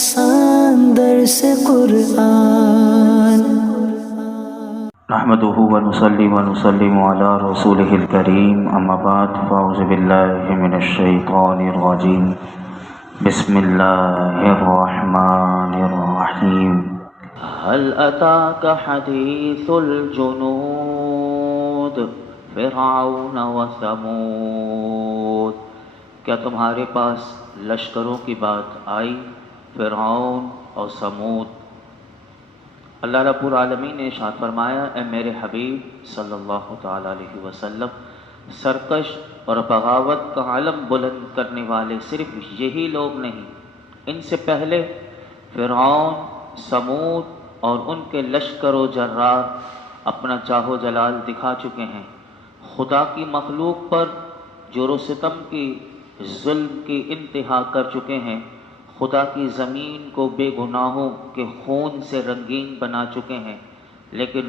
آسان درس قرآن نحمده ونصلي ونسلم على رسوله الكريم اما بعد فاعوذ بالله من الشيطان الرجيم بسم الله الرحمن الرحيم هل أتاك حديث الجنود فرعون وثمود کیا تمہارے پاس لشکروں کی بات آئی فرعون اور سمود؟ اللہ رب العالمین نے ارشاد فرمایا اے میرے حبیب صلی اللہ تعالی علیہ وسلم، سرکش اور بغاوت کا علم بلند کرنے والے صرف یہی لوگ نہیں، ان سے پہلے فرعون، سمود اور ان کے لشکر و جرار اپنا جاہ و جلال دکھا چکے ہیں، خدا کی مخلوق پر جور و ستم کی ظلم کی انتہا کر چکے ہیں، خدا کی زمین کو بے گناہوں کے خون سے رنگین بنا چکے ہیں، لیکن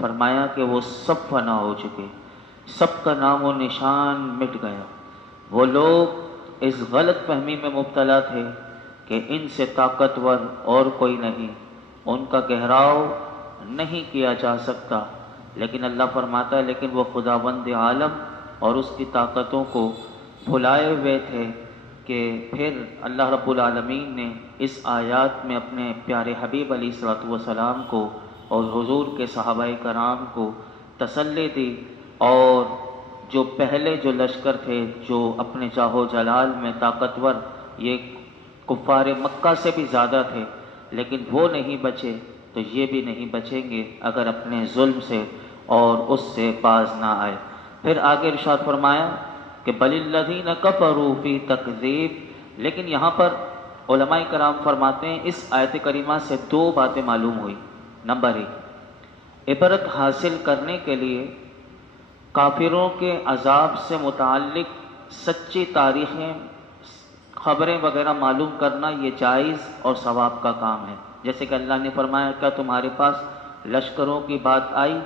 فرمایا کہ وہ سب فنا ہو چکے، سب کا نام و نشان مٹ گیا۔ وہ لوگ اس غلط فہمی میں مبتلا تھے کہ ان سے طاقتور اور کوئی نہیں، ان کا گہراؤ نہیں کیا جا سکتا، لیکن اللہ فرماتا ہے لیکن وہ خداوند عالم اور اس کی طاقتوں کو بھلائے ہوئے تھے کہ پھر اللہ رب العالمین نے اس آیات میں اپنے پیارے حبیب علیہ الصلوۃ والسلام کو اور حضور کے صحابہ کرام کو تسلی دی، اور جو پہلے جو لشکر تھے جو اپنے جاہ و جلال میں طاقتور، یہ کفار مکہ سے بھی زیادہ تھے، لیکن وہ نہیں بچے تو یہ بھی نہیں بچیں گے اگر اپنے ظلم سے اور اس سے باز نہ آئے۔ پھر آگے ارشاد فرمایا کہ بل الذین کفروا فی تکذیب، لیکن یہاں پر علماء کرام فرماتے ہیں اس آیت کریمہ سے دو باتیں معلوم ہوئی۔ نمبر 1، عبرت حاصل کرنے کے لیے کافروں کے عذاب سے متعلق سچی تاریخیں، خبریں وغیرہ معلوم کرنا یہ جائز اور ثواب کا کام ہے، جیسے کہ اللہ نے فرمایا کیا تمہارے پاس لشکروں کی بات آئی،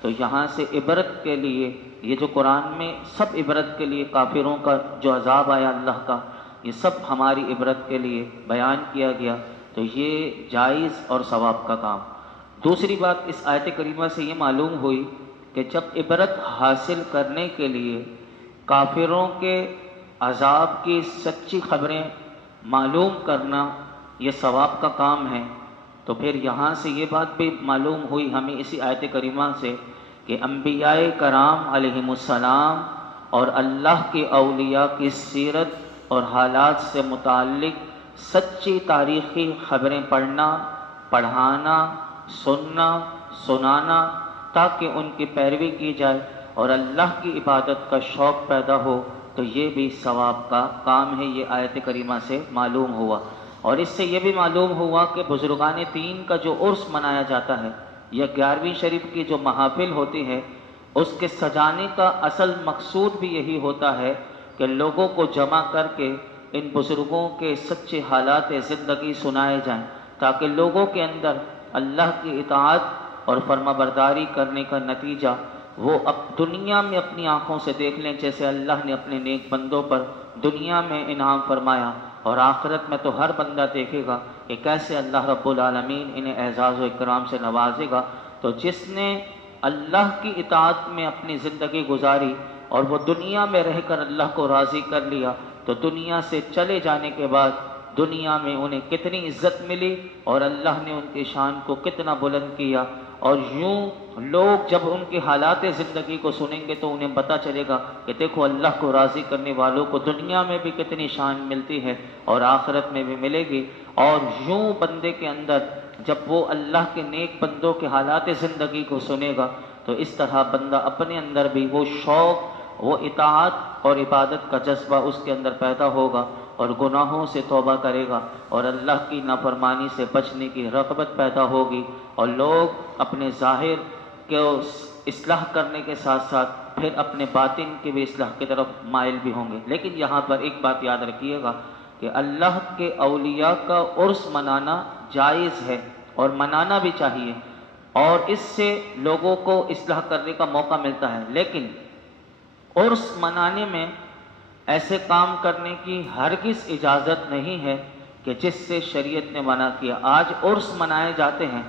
تو یہاں سے عبرت کے لیے یہ جو قرآن میں سب عبرت کے لیے کافروں کا جو عذاب آیا اللہ کا، یہ سب ہماری عبرت کے لیے بیان کیا گیا، تو یہ جائز اور ثواب کا کام۔ دوسری بات اس آیت کریمہ سے یہ معلوم ہوئی کہ جب عبرت حاصل کرنے کے لیے کافروں کے عذاب کی سچی خبریں معلوم کرنا یہ ثواب کا کام ہے، تو پھر یہاں سے یہ بات بھی معلوم ہوئی ہمیں اسی آیت کریمہ سے کہ انبیاء کرام علیہم السلام اور اللہ کے اولیاء کی سیرت اور حالات سے متعلق سچی تاریخی خبریں پڑھنا، پڑھانا، سننا، سنانا، تاکہ ان کی پیروی کی جائے اور اللہ کی عبادت کا شوق پیدا ہو، تو یہ بھی ثواب کا کام ہے، یہ آیت کریمہ سے معلوم ہوا۔ اور اس سے یہ بھی معلوم ہوا کہ بزرگان دین کا جو عرس منایا جاتا ہے یا 11ویں شریف کی جو محافل ہوتی ہے، اس کے سجانے کا اصل مقصود بھی یہی ہوتا ہے کہ لوگوں کو جمع کر کے ان بزرگوں کے سچے حالات زندگی سنائے جائیں، تاکہ لوگوں کے اندر اللہ کی اطاعت اور فرما برداری کرنے کا نتیجہ وہ اب دنیا میں اپنی آنکھوں سے دیکھ لیں، جیسے اللہ نے اپنے نیک بندوں پر دنیا میں انعام فرمایا، اور آخرت میں تو ہر بندہ دیکھے گا کہ کیسے اللہ رب العالمین انہیں اعزاز و اکرام سے نوازے گا۔ تو جس نے اللہ کی اطاعت میں اپنی زندگی گزاری اور وہ دنیا میں رہ کر اللہ کو راضی کر لیا، تو دنیا سے چلے جانے کے بعد دنیا میں انہیں کتنی عزت ملی اور اللہ نے ان کی شان کو کتنا بلند کیا، اور یوں لوگ جب ان کی حالات زندگی کو سنیں گے تو انہیں پتہ چلے گا کہ دیکھو اللہ کو راضی کرنے والوں کو دنیا میں بھی کتنی شان ملتی ہے اور آخرت میں بھی ملے گی۔ اور یوں بندے کے اندر جب وہ اللہ کے نیک بندوں کے حالات زندگی کو سنے گا تو اس طرح بندہ اپنے اندر بھی وہ شوق، وہ اطاعت اور عبادت کا جذبہ اس کے اندر پیدا ہوگا، اور گناہوں سے توبہ کرے گا اور اللہ کی نافرمانی سے بچنے کی رغبت پیدا ہوگی، اور لوگ اپنے ظاہر کو اصلاح کرنے کے ساتھ ساتھ پھر اپنے باطن کی بھی اصلاح کی طرف مائل بھی ہوں گے۔ لیکن یہاں پر ایک بات یاد رکھیے گا کہ اللہ کے اولیاء کا عرس منانا جائز ہے اور منانا بھی چاہیے، اور اس سے لوگوں کو اصلاح کرنے کا موقع ملتا ہے، لیکن عرس منانے میں ایسے کام کرنے کی ہرگز اجازت نہیں ہے کہ جس سے شریعت نے منع کیا۔ آج عرس منائے جاتے ہیں،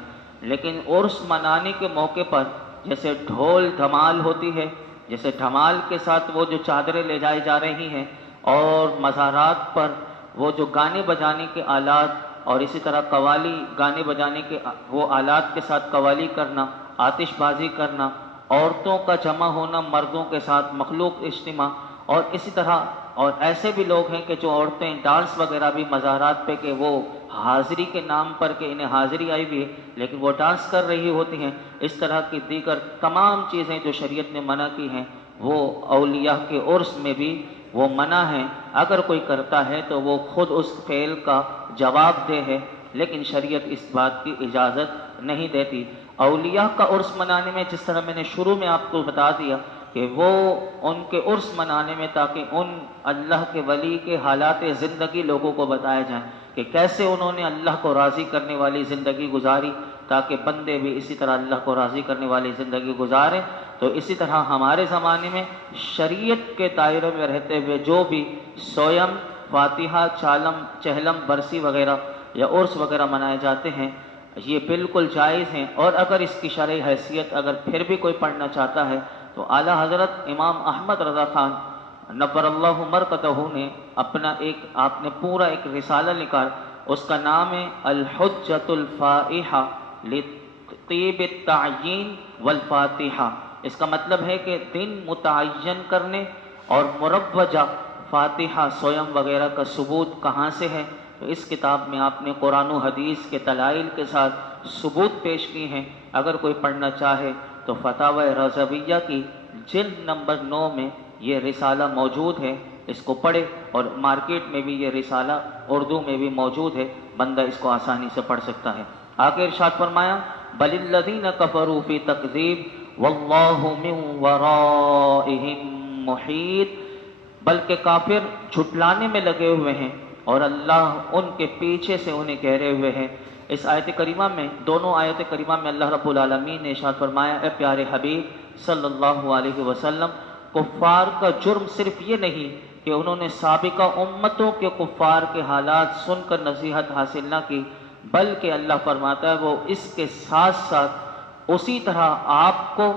لیکن عرس منانے کے موقع پر جیسے ڈھول دھمال ہوتی ہے، جیسے دھمال کے ساتھ وہ جو چادریں لے جائی جا رہی ہیں، اور مزارات پر وہ جو گانے بجانے کے آلات، اور اسی طرح قوالی گانے بجانے کے وہ آلات کے ساتھ قوالی کرنا، آتش بازی کرنا، عورتوں کا جمع ہونا مردوں کے ساتھ، مخلوق اجتماع، اور اسی طرح اور ایسے بھی لوگ ہیں کہ جو عورتیں ڈانس وغیرہ بھی مزارات پہ کہ وہ حاضری کے نام پر کہ انہیں حاضری آئی ہوئی ہے لیکن وہ ڈانس کر رہی ہوتی ہیں۔ اس طرح کی دیگر تمام چیزیں جو شریعت نے منع کی ہیں وہ اولیاء کے عرس میں بھی وہ منع ہیں۔ اگر کوئی کرتا ہے تو وہ خود اس فعل کا جواب دہ ہے، لیکن شریعت اس بات کی اجازت نہیں دیتی۔ اولیاء کا عرس منانے میں جس طرح میں نے شروع میں آپ کو بتا دیا کہ وہ ان کے عرس منانے میں تاکہ ان اللہ کے ولی کے حالات زندگی لوگوں کو بتائے جائیں کہ کیسے انہوں نے اللہ کو راضی کرنے والی زندگی گزاری، تاکہ بندے بھی اسی طرح اللہ کو راضی کرنے والی زندگی گزاریں۔ تو اسی طرح ہمارے زمانے میں شریعت کے دائرے میں رہتے ہوئے جو بھی سویم، فاتحہ، چہلم، برسی وغیرہ یا عرس وغیرہ منائے جاتے ہیں یہ بالکل جائز ہیں، اور اگر اس کی شرعی حیثیت اگر پھر بھی کوئی پڑھنا چاہتا ہے تو اعلیٰ حضرت امام احمد رضا خان نور اللہ مرقدہ نے اپنا آپ نے پورا ایک رسالہ لکھا، اس کا نام ہے الحجۃ الفائحہ لطیب التعیین والفاتحہ۔ اس کا مطلب ہے کہ دن متعین کرنے اور مروجہ فاتحہ سویم وغیرہ کا ثبوت کہاں سے ہے، تو اس کتاب میں آپ نے قرآن و حدیث کے دلائل کے ساتھ ثبوت پیش کی ہیں۔ اگر کوئی پڑھنا چاہے تو فتاوی رضویہ کی جلد نمبر 9 میں یہ رسالہ موجود ہے، اس کو پڑھے، اور مارکیٹ میں بھی یہ رسالہ اردو میں بھی موجود ہے، بندہ اس کو آسانی سے پڑھ سکتا ہے۔ آگے ارشاد فرمایا بل الذین کفروا فی تکذیب واللہ من ورائہم محیط، بلکہ کافر جھٹلانے میں لگے ہوئے ہیں اور اللہ ان کے پیچھے سے انہیں گھیرے ہوئے ہیں۔ اس آیت کریمہ میں، دونوں آیت کریمہ میں اللہ رب العالمین نے ارشاد فرمایا اے پیارے حبیب صلی اللہ علیہ وسلم، کفار کا جرم صرف یہ نہیں کہ انہوں نے سابقہ امتوں کے کفار کے حالات سن کر نصیحت حاصل نہ کی، بلکہ اللہ فرماتا ہے وہ اس کے ساتھ ساتھ اسی طرح آپ کو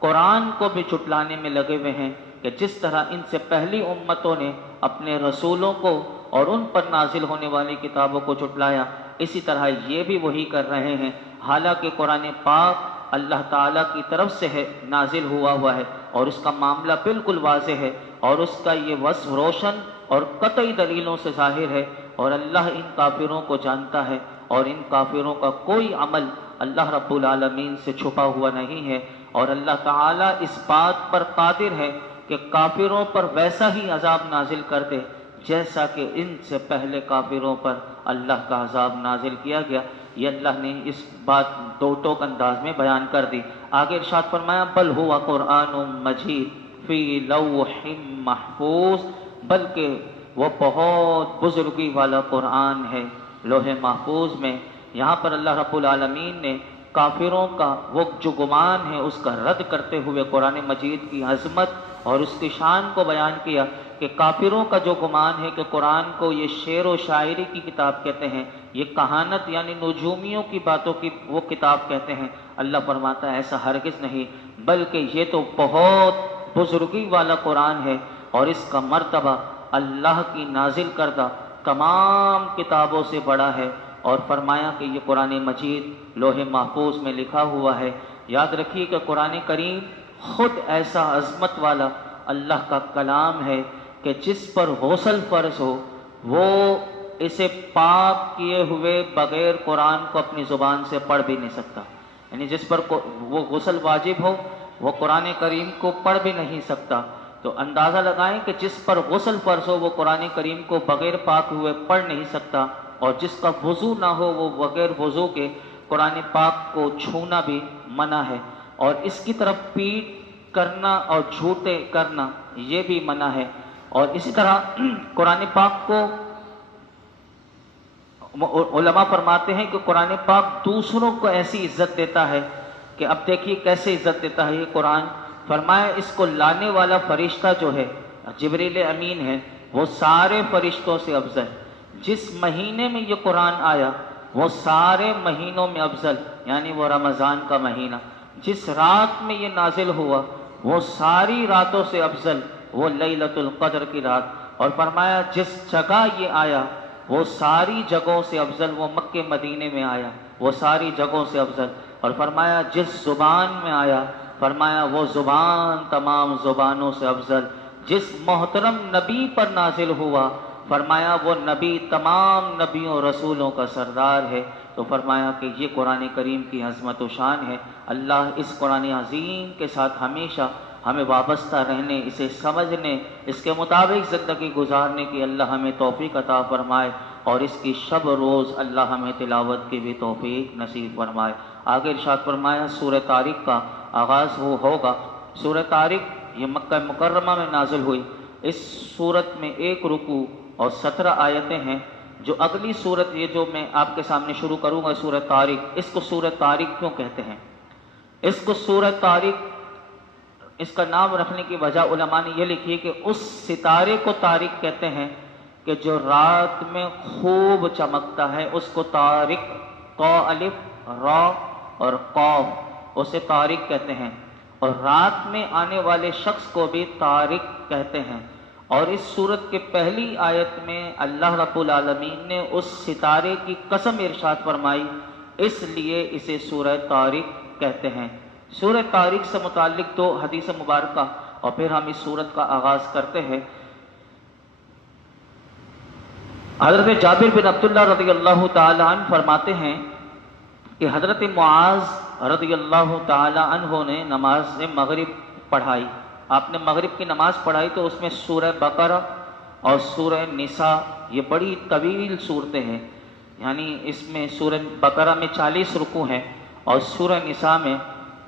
قرآن کو بھی جھٹلانے میں لگے ہوئے ہیں کہ جس طرح ان سے پہلی امتوں نے اپنے رسولوں کو اور ان پر نازل ہونے والی کتابوں کو جھٹلایا، اسی طرح یہ بھی وہی کر رہے ہیں۔ حالانکہ قرآن پاک اللہ تعالیٰ کی طرف سے ہے، نازل ہوا ہے، اور اس کا معاملہ بالکل واضح ہے، اور اس کا یہ وصف روشن اور قطعی دلیلوں سے ظاہر ہے، اور اللہ ان کافروں کو جانتا ہے، اور ان کافروں کا کوئی عمل اللہ رب العالمین سے چھپا ہوا نہیں ہے، اور اللہ تعالیٰ اس بات پر قادر ہے کہ کافروں پر ویسا ہی عذاب نازل کر دے جیسا کہ ان سے پہلے کافروں پر اللہ کا عذاب نازل کیا گیا۔ یہ اللہ نے اس بات دو ٹوک انداز میں بیان کر دی۔ آگے ارشاد فرمایا بل ہوا قرآن مجید فی لوح محفوظ، بلکہ وہ بہت بزرگی والا قرآن ہے لوح محفوظ میں۔ یہاں پر اللہ رب العالمین نے کافروں کا وہ جو گمان ہے اس کا رد کرتے ہوئے قرآن مجید کی عظمت اور اس کی شان کو بیان کیا کہ کافروں کا جو گمان ہے کہ قرآن کو یہ شعر و شاعری کی کتاب کہتے ہیں، یہ کہانت یعنی نجومیوں کی باتوں کی وہ کتاب کہتے ہیں، اللہ فرماتا ہے ایسا ہرگز نہیں، بلکہ یہ تو بہت بزرگی والا قرآن ہے اور اس کا مرتبہ اللہ کی نازل کردہ تمام کتابوں سے بڑا ہے۔ اور فرمایا کہ یہ قرآن مجید لوح محفوظ میں لکھا ہوا ہے۔ یاد رکھیے کہ قرآن کریم خود ایسا عظمت والا اللہ کا کلام ہے کہ جس پر غسل فرض ہو وہ اسے پاک کیے ہوئے بغیر قرآن کو اپنی زبان سے پڑھ بھی نہیں سکتا، یعنی جس پر وہ غسل واجب ہو وہ قرآن کریم کو پڑھ بھی نہیں سکتا۔ تو اندازہ لگائیں کہ جس پر غسل فرض ہو وہ قرآن کریم کو بغیر پاک ہوئے پڑھ نہیں سکتا، اور جس کا وضو نہ ہو وہ بغیر وضو کے قرآن پاک کو چھونا بھی منع ہے، اور اس کی طرف پیٹ کرنا اور جھوٹے کرنا یہ بھی منع ہے۔ اور اسی طرح قرآن پاک کو علماء فرماتے ہیں کہ قرآن پاک دوسروں کو ایسی عزت دیتا ہے کہ اب دیکھیے کیسے عزت دیتا ہے یہ قرآن۔ فرمایا اس کو لانے والا فرشتہ جو ہے جبریل امین ہے وہ سارے فرشتوں سے افضل، جس مہینے میں یہ قرآن آیا وہ سارے مہینوں میں افضل، یعنی وہ رمضان کا مہینہ، جس رات میں یہ نازل ہوا وہ ساری راتوں سے افضل، وہ لیلۃ القدر کی رات، اور فرمایا جس جگہ یہ آیا وہ ساری جگہوں سے افضل، وہ مکہ مدینے میں آیا، وہ ساری جگہوں سے افضل، اور فرمایا جس زبان میں آیا فرمایا وہ زبان تمام زبانوں سے افضل، جس محترم نبی پر نازل ہوا فرمایا وہ نبی تمام نبیوں رسولوں کا سردار ہے۔ تو فرمایا کہ یہ قرآن کریم کی عظمت و شان ہے۔ اللہ اس قرآن عظیم کے ساتھ ہمیشہ ہمیں وابستہ رہنے، اسے سمجھنے، اس کے مطابق زندگی گزارنے کی اللہ ہمیں توفیق عطا فرمائے، اور اس کی شب روز اللہ ہمیں تلاوت کی بھی توفیق نصیب فرمائے۔ آگے ارشاد فرمایا سورہ طارق کا آغاز ہوگا۔ سورہ طارق یہ مکہ مکرمہ میں نازل ہوئی۔ اس سورت میں 1 رکوع اور 17 آیتیں ہیں۔ جو اگلی سورت یہ جو میں آپ کے سامنے شروع کروں گا سورہ طارق، اس کو سورہ طارق کیوں کہتے ہیں؟ اس کو سورہ طارق اس کا نام رکھنے کی وجہ علماء نے یہ لکھی ہے کہ اس ستارے کو طارق کہتے ہیں کہ جو رات میں خوب چمکتا ہے، اس کو طارق، قا الف را اور قاف، اسے طارق کہتے ہیں، اور رات میں آنے والے شخص کو بھی طارق کہتے ہیں۔ اور اس سورت کے پہلی آیت میں اللہ رب العالمین نے اس ستارے کی قسم ارشاد فرمائی، اس لیے اسے سورہ طارق کہتے ہیں۔ سورہ طارق سے متعلق 2 حدیث مبارکہ اور پھر ہم اس سورت کا آغاز کرتے ہیں۔ حضرت جابر بن عبداللہ رضی اللہ تعالی عنہ فرماتے ہیں کہ حضرت معاذ رضی اللہ تعالی عنہ نے نماز مغرب پڑھائی۔ آپ نے مغرب کی نماز پڑھائی تو اس میں سورہ بقرہ اور سورہ نساء، یہ بڑی طویل صورتیں ہیں، یعنی اس میں سورہ بقرہ میں 40 رکوع ہیں اور سورہ نساء میں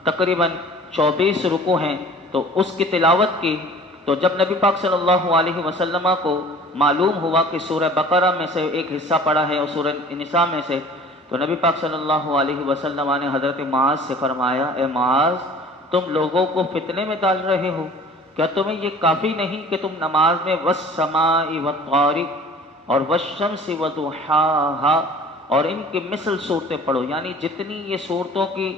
تقریباً 24 رکوع ہیں۔ تو اس کی تلاوت کی تو جب نبی پاک صلی اللہ علیہ وسلم کو معلوم ہوا کہ سورہ بقرہ میں سے ایک حصہ پڑھا ہے اور سورہ نساء میں سے، تو نبی پاک صلی اللہ علیہ وسلم نے حضرت معاذ سے فرمایا، اے معاذ تم لوگوں کو فتنے میں ڈال رہے ہو، کیا تمہیں یہ کافی نہیں کہ تم نماز میں والسماء والطارق اور والشمس وضحاها اور ان کی مثل صورتیں پڑھو، یعنی جتنی یہ صورتوں کی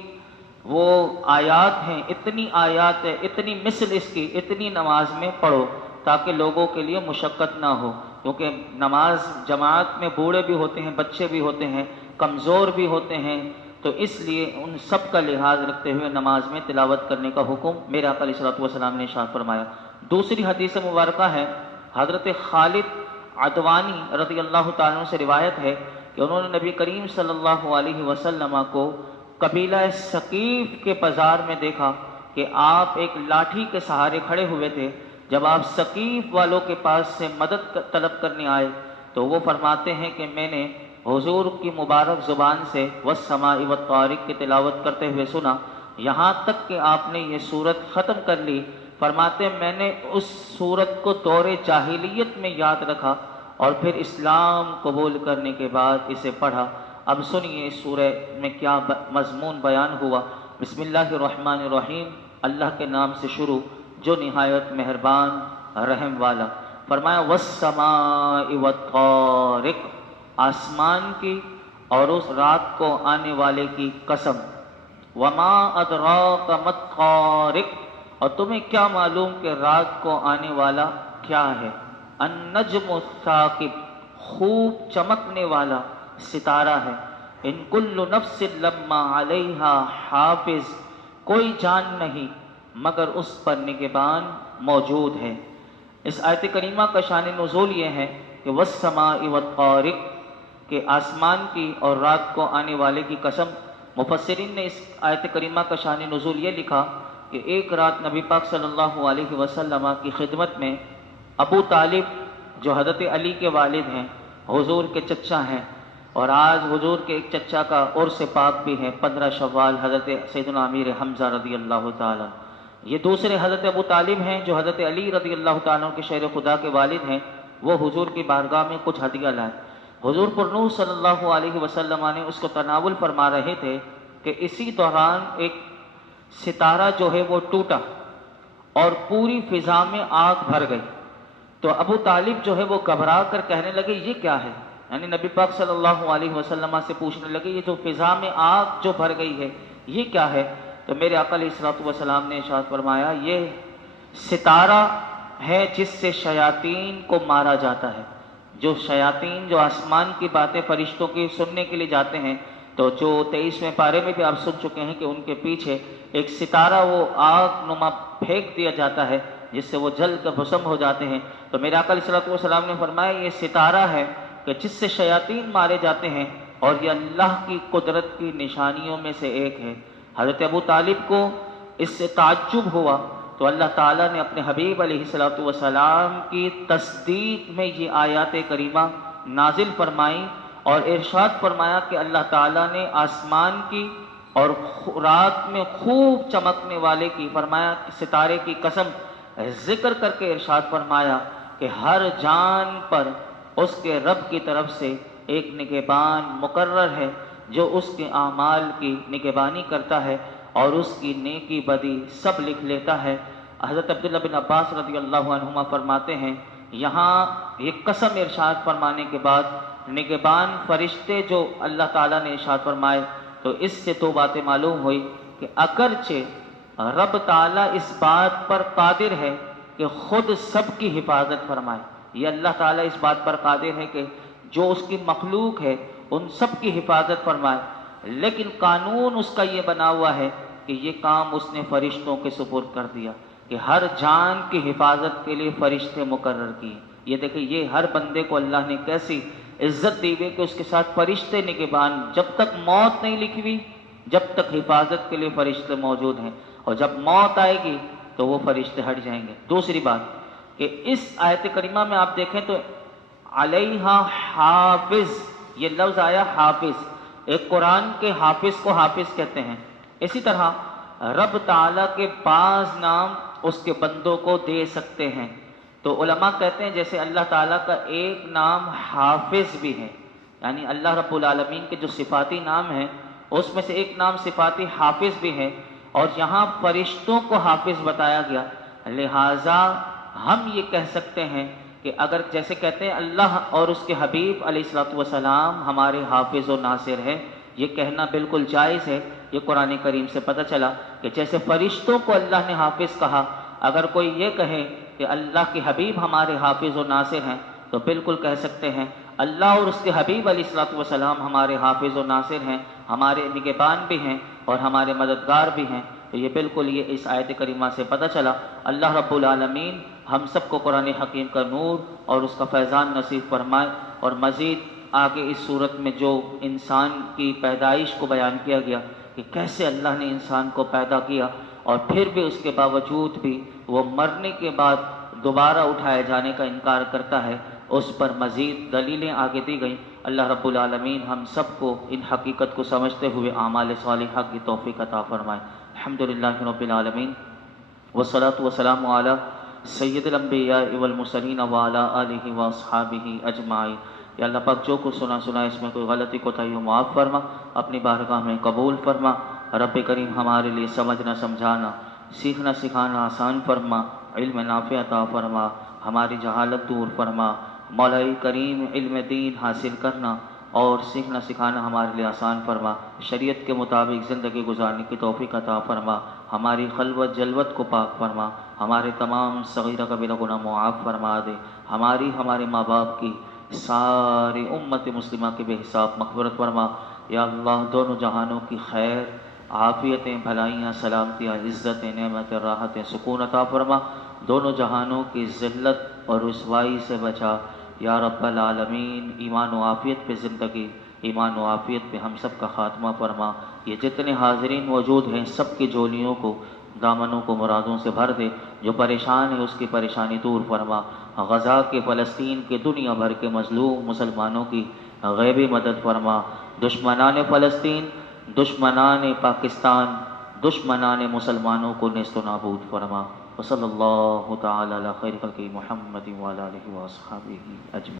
وہ آیات ہیں، اتنی آیات ہے، اتنی مثل اس کی اتنی نماز میں پڑھو تاکہ لوگوں کے لیے مشقت نہ ہو، کیونکہ نماز جماعت میں بوڑھے بھی ہوتے ہیں، بچے بھی ہوتے ہیں، کمزور بھی ہوتے ہیں، تو اس لیے ان سب کا لحاظ رکھتے ہوئے نماز میں تلاوت کرنے کا حکم میرے آقا علیہ الصلوۃ والسلام نے ارشاد فرمایا۔ دوسری حدیث مبارکہ ہے حضرت خالد عدوانی رضی اللہ تعالیٰ عنہ سے روایت ہے کہ انہوں نے نبی کریم صلی اللہ علیہ وسلم کو قبیلہ ثقیف کے بازار میں دیکھا کہ آپ ایک لاٹھی کے سہارے کھڑے ہوئے تھے۔ جب آپ ثقیف والوں کے پاس سے مدد طلب کرنے آئے تو وہ فرماتے ہیں کہ میں نے حضور کی مبارک زبان سے والسماء والطارق کی تلاوت کرتے ہوئے سنا، یہاں تک کہ آپ نے یہ سورت ختم کر لی۔ فرماتے ہیں میں نے اس سورت کو دور جاہلیت میں یاد رکھا اور پھر اسلام قبول کرنے کے بعد اسے پڑھا۔ اب سنیے اس سورہ میں کیا مضمون بیان ہوا۔ بسم اللہ الرحمن الرحیم، اللہ کے نام سے شروع جو نہایت مہربان رحم والا۔ فرمایا والسماء والطارق، آسمان کی اور اس رات کو آنے والے کی قسم۔ وما ادراک ما الطارق، اور تمہیں کیا معلوم کہ رات کو آنے والا کیا ہے؟ النجم الثاقب، خوب چمکنے والا ستارہ ہے۔ ان کل نفس لما علیہا حافظ، کوئی جان نہیں مگر اس پر نگہبان موجود ہے۔ اس آیت کریمہ کا شان نزول یہ ہے کہ والسماء والطارق، کہ آسمان کی اور رات کو آنے والے کی قسم۔ مفسرین نے اس آیت کریمہ کا شان نزول یہ لکھا کہ ایک رات نبی پاک صلی اللہ علیہ وسلم کی خدمت میں ابو طالب جو حضرت علی کے والد ہیں، حضور کے چچا ہیں، اور آج حضور کے ایک چچا کا عرس پاک بھی ہے 15 شوال، حضرت سیدنا امیر حمزہ رضی اللہ تعالیٰ۔ یہ دوسرے حضرت ابو طالب ہیں جو حضرت علی رضی اللہ تعالیٰ کے شیر خدا کے والد ہیں۔ وہ حضور کی بارگاہ میں کچھ ہدیہ لائے۔ حضور پر نور صلی اللہ علیہ وسلم نے اس کو تناول فرما رہے تھے کہ اسی دوران ایک ستارہ جو ہے وہ ٹوٹا اور پوری فضا میں آگ بھر گئی۔ تو ابو طالب جو ہے وہ گھبرا کر کہنے لگے یہ کیا ہے؟ یعنی نبی پاک صلی اللہ علیہ وسلم سے پوچھنے لگے یہ جو فضا میں آگ جو بھر گئی ہے یہ کیا ہے؟ تو میرے آقا علیہ الصلوۃ والسلام نے ارشاد فرمایا یہ ستارہ ہے جس سے شیاطین کو مارا جاتا ہے۔ جو شیاطین جو آسمان کی باتیں فرشتوں کی سننے کے لیے جاتے ہیں، تو جو 23ویں پارے میں بھی آپ سن چکے ہیں کہ ان کے پیچھے ایک ستارہ وہ آگ نما پھینک دیا جاتا ہے جس سے وہ جل کر بھسم ہو جاتے ہیں۔ تو میرے آقا علیہ الصلوۃ والسلام نے فرمایا یہ ستارہ ہے کہ جس سے شیاطین مارے جاتے ہیں، اور یہ اللہ کی قدرت کی نشانیوں میں سے ایک ہے۔ حضرت ابو طالب کو اس سے تعجب ہوا، تو اللہ تعالیٰ نے اپنے حبیب علیہ الصلوۃ والسلام کی تصدیق میں یہ آیات کریمہ نازل فرمائی اور ارشاد فرمایا کہ اللہ تعالیٰ نے آسمان کی اور رات میں خوب چمکنے والے کی فرمایا ستارے کی قسم ذکر کر کے ارشاد فرمایا کہ ہر جان پر اس کے رب کی طرف سے ایک نگہبان مقرر ہے جو اس کے اعمال کی نگہبانی کرتا ہے اور اس کی نیکی بدی سب لکھ لیتا ہے۔ حضرت عبداللہ بن عباس رضی اللہ عنہما فرماتے ہیں یہاں یہ قسم ارشاد فرمانے کے بعد نگہبان فرشتے جو اللہ تعالیٰ نے ارشاد فرمائے، تو اس سے دو باتیں معلوم ہوئی کہ اگرچہ رب تعالیٰ اس بات پر قادر ہے کہ خود سب کی حفاظت فرمائے، یہ اللہ تعالیٰ اس بات پر قادر ہے کہ جو اس کی مخلوق ہے ان سب کی حفاظت فرمائے، لیکن قانون اس کا یہ بنا ہوا ہے کہ یہ کام اس نے فرشتوں کے سپرد کر دیا کہ ہر جان کی حفاظت کے لیے فرشتے مقرر کیے۔ یہ دیکھیں یہ ہر بندے کو اللہ نے کیسی عزت دی ہوئی کہ اس کے ساتھ فرشتے نگہبان، جب تک موت نہیں لکھی ہوئی جب تک حفاظت کے لیے فرشتے موجود ہیں، اور جب موت آئے گی تو وہ فرشتے ہٹ جائیں گے۔ دوسری بات کہ اس آیت کریمہ میں آپ دیکھیں تو علیہا حافظ یہ لفظ آیا، حافظ ایک قرآن کے حافظ کو حافظ کہتے ہیں۔ اسی طرح رب تعالیٰ کے بعض نام اس کے بندوں کو دے سکتے ہیں، تو علماء کہتے ہیں جیسے اللہ تعالیٰ کا ایک نام حافظ بھی ہے، یعنی اللہ رب العالمین کے جو صفاتی نام ہیں اس میں سے ایک نام صفاتی حافظ بھی ہے، اور یہاں فرشتوں کو حافظ بتایا گیا، لہٰذا ہم یہ کہہ سکتے ہیں کہ اگر جیسے کہتے ہیں اللہ اور اس کے حبیب علیہ الصلوۃ والسلام ہمارے حافظ و ناصر ہیں، یہ کہنا بالکل جائز ہے۔ یہ قرآن کریم سے پتہ چلا کہ جیسے فرشتوں کو اللہ نے حافظ کہا، اگر کوئی یہ کہے کہ اللہ کے حبیب ہمارے حافظ و ناصر ہیں تو بالکل کہہ سکتے ہیں اللہ اور اس کے حبیب علیہ الصلوۃ والسلام ہمارے حافظ و ناصر ہیں، ہمارے نگہبان بھی ہیں اور ہمارے مددگار بھی ہیں۔ تو یہ بالکل یہ اس آیت کریمہ سے پتہ چلا۔ اللہ رب العالمین ہم سب کو قرآن حکیم کا نور اور اس کا فیضان نصیب فرمائے، اور مزید آگے اس صورت میں جو انسان کی پیدائش کو بیان کیا گیا کہ کیسے اللہ نے انسان کو پیدا کیا اور پھر بھی اس کے باوجود بھی وہ مرنے کے بعد دوبارہ اٹھائے جانے کا انکار کرتا ہے، اس پر مزید دلیلیں آگے دی گئیں۔ اللہ رب العالمین ہم سب کو ان حقیقت کو سمجھتے ہوئے اعمال صالحہ کی توفیق عطا فرمائے۔ الحمدللہ رب العالمین والصلاة والسلام علی سید الانبیاء والمرسلین وعلی آلہ واصحابہ اجمعین۔ یا اللہ پاک جو کچھ سنا اس میں کوئی غلطی کوتاہی ہو معاف فرما، اپنی بارگاہ میں قبول فرما۔ رب کریم ہمارے لیے سمجھنا سمجھانا، سیکھنا سکھانا آسان فرما، علم نافع عطا فرما، ہماری جہالت دور فرما۔ مولا کریم علم دین حاصل کرنا اور سیکھنا سکھانا ہمارے لیے آسان فرما، شریعت کے مطابق زندگی گزارنے کی توفیق عطا فرما، ہماری خلوت جلوت کو پاک فرما، ہمارے تمام صغیرہ کبیرہ گناہ معاف فرما دے، ہمارے ماں باپ کی ساری امت مسلمہ کے بے حساب مغفرت فرما۔ یا اللہ دونوں جہانوں کی خیر، عافیتیں، بھلائیاں، سلامتیاں، عزتیں، نعمتیں، راحتیں، سکون عطا فرما، دونوں جہانوں کی ذلت اور رسوائی سے بچا یا رب العالمین۔ ایمان و عافیت پہ زندگی، ایمان و عافیت پہ ہم سب کا خاتمہ فرما۔ یہ جتنے حاضرین موجود ہیں سب کی جولیوں کو، دامنوں کو مرادوں سے بھر دے، جو پریشان ہے اس کی پریشانی دور فرما۔ غزہ کے، فلسطین کے، دنیا بھر کے مظلوم مسلمانوں کی غیبی مدد فرما۔ دشمنان فلسطین، دشمنان پاکستان، دشمنان مسلمانوں کو نیست و نابود فرما۔ وصلی اللہ تعالی علی خیر خلقہ محمد وعلی آلہ واصحابہ اجمعین۔